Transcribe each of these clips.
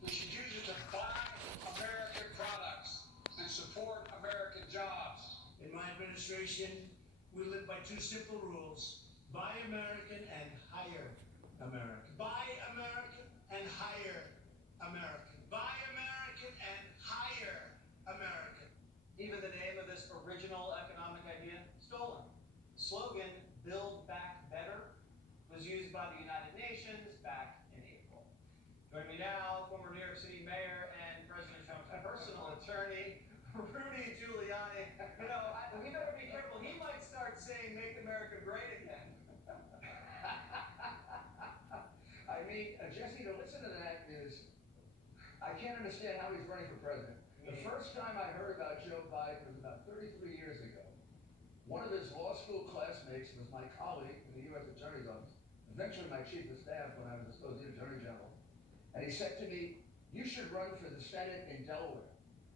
We should use it to buy American products and support American jobs. In my administration, we live by two simple rules: buy American and hire American. Buy American and hire American. Buy American and hire American. Even the name of this original economic idea, stolen. Slogan, Build Back Better, was used by the United Nations back in April. Joining me now, former New York City Mayor and President Trump's personal attorney, Rudy Giuliani. You know, we better be careful. He might start saying, "Make America Great Again." I mean, Jesse, to listen to that is, I can't understand how he's running for president. The first time I heard about Joe Biden was about 33 years ago. One of his law school classmates was my colleague in the U.S. Attorney's Office, eventually my chief of staff when I was Associate Attorney General. And he said to me, "You should run for the Senate in Delaware."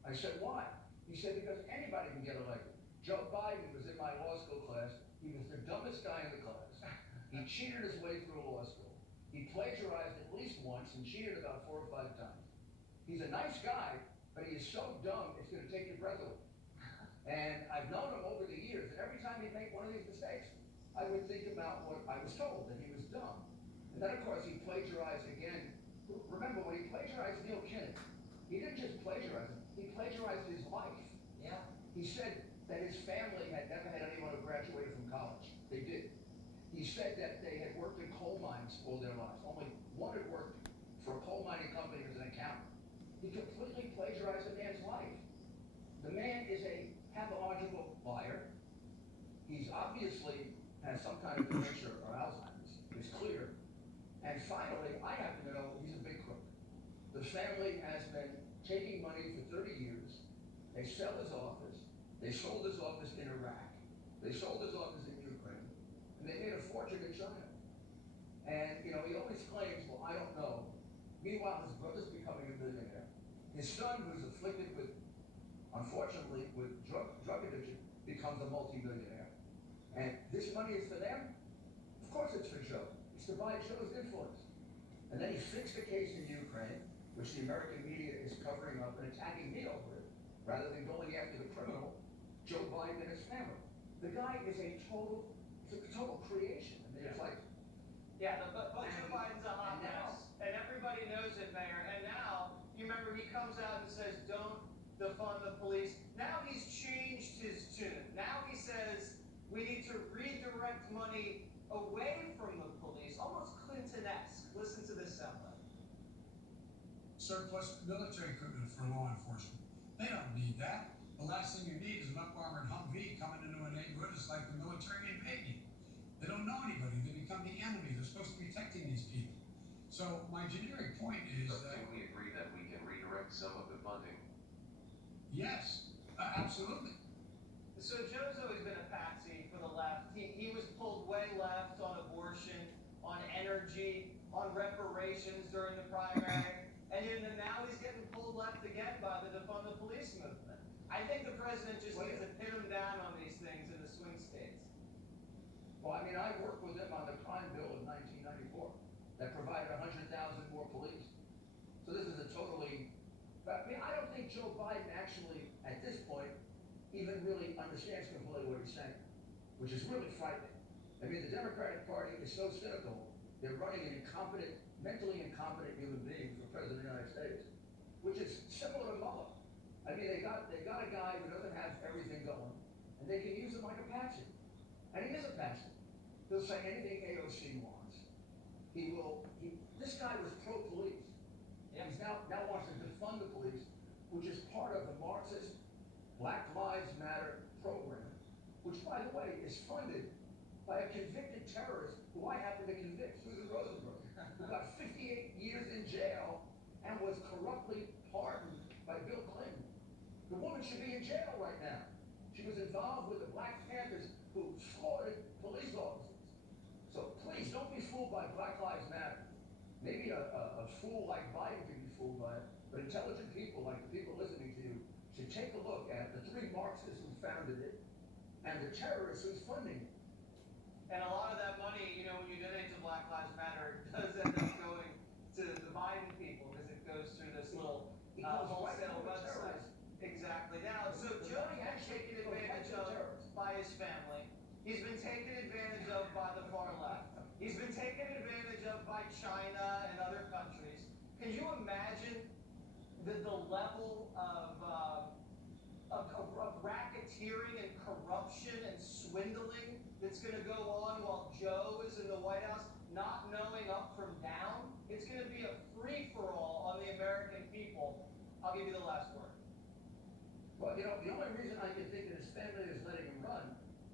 I said, "Why?" He said, "Because anybody can get elected." Joe Biden was in my law school class. He was the dumbest guy in the class. He cheated his way through law school. He plagiarized at least once and cheated about 4 or 5 times. He's a nice guy, but he is so dumb, it's going to take your breath away. And I've known him over the years, and every time he'd make one of these mistakes, I would think about what I was told, that he was dumb. And then, of course, he plagiarized again. Remember, when he plagiarized Neil Kinnock, he didn't just plagiarize him, he plagiarized his life. Yeah. He said that his family had never had anyone who graduated from college. They did. He said that they had worked in coal mines all their lives. Only one had worked for a coal mining company as an accountant. He completely plagiarized the man's life. The man is a pathological liar. He's obviously has some kind of dementia or Alzheimer's. It's clear. And finally, I happen to know he's a big crook. The family has been taking money for 30 years. They sell his office. They sold his office in Iraq. They sold his office in Ukraine. And they made a fortune in China. And, you know, he always claims, well, I don't know. Meanwhile, his brother's becoming a millionaire. His son, who's afflicted with, unfortunately, with drug addiction, becomes a multimillionaire. And this money is for them? Of course it's for Joe. It's to buy Joe's influence. And then he fixed the case in Ukraine, which the American media is covering up and attacking me over it, rather than going after the criminal, Joe Biden and his family. The guy is a total creation. I mean, it's like... Yeah, but Joe Biden's a hot mess. And everybody knows it, Mayor. And now, you remember, he comes out and says, "Don't defund the police." Now he's changed his tune. Now he says, we need to redirect money away from the police, almost Clinton-esque. Listen to this soundbite. Surplus military equipment for law enforcement. They don't need that. The last thing you need is an up-armored Humvee coming into a neighborhood. It's like the military invading. They don't know anybody. They become the enemy. They're supposed to be protecting these people. So my generic point is that... Can we agree that we can redirect some of the funding? Yes, absolutely. So Joe's always been a patsy for the left. He was pulled way left on abortion, on energy, on reparations during the primary. And then now he's getting pulled left again by the defund the police movement. I think the president just needs to pin him down on these things in the swing states. Well, I mean, I worked with him on the crime bill in 1994 that provided 100,000 more police. So this is a totally... I mean, I don't think Joe Biden actually, at this point, even really understands completely what he's saying, which is really frightening. I mean, the Democratic Party is so cynical, they're running an incompetent, mentally incompetent human being for President of the United States, which is similar to Mueller. I mean, they got a guy who doesn't have everything going, and they can use him like a patsy. And he is a patsy. He'll say anything AOC wants. This guy was pro-police. Yeah. He's now wants to defund the police, which is part of the Marxist Black Lives Matter program, which, by the way, is funded by a convicted terrorist who I happen to convict, Susan Rosenberg, who got 58 years in jail and was corruptly pardoned by Bill Clinton. The woman should be in jail right now. She was involved with the Black Panthers who slaughtered police officers. So please, don't be fooled by Black Lives Matter. Maybe a fool like Biden can be fooled by it, but intelligent people, like the people listening to you, should take a look at the 3 Marxists who founded it and the terrorists who's funding it. And a lot of that money, you know, when you donate to Black Lives Matter, it does end up going to the Biden people because it goes through the Goes right wholesale to the website. terrorists. Exactly. Now, so The Joe's money been actually taken goes right advantage to the of terrorists. by his family. He's been taken advantage of by the far left. He's been taken advantage of by China and other countries. Can you imagine the level of racketeering and corruption and swindling that's going to go on while Joe is in the White House, not knowing up from down? It's going to be a free-for-all on the American people. I'll give you the last word. Well, you know, the only reason I can think that his family is letting him run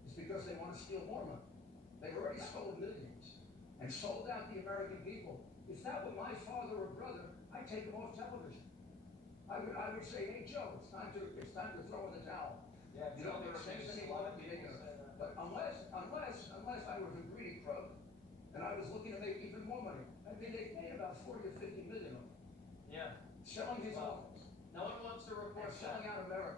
is because they want to steal more money. They've already stolen millions and sold out the American people. If that were my father or brother, I'd take him off television. I would say, hey Joe, it's time to throw in the towel. Yeah, You don't make sense anymore. But unless I was a greedy crook and I was looking to make even more money, I mean, they paid about 40 or 50 million of them, Yeah. selling his Wow. office No one wants to report and selling that. out America.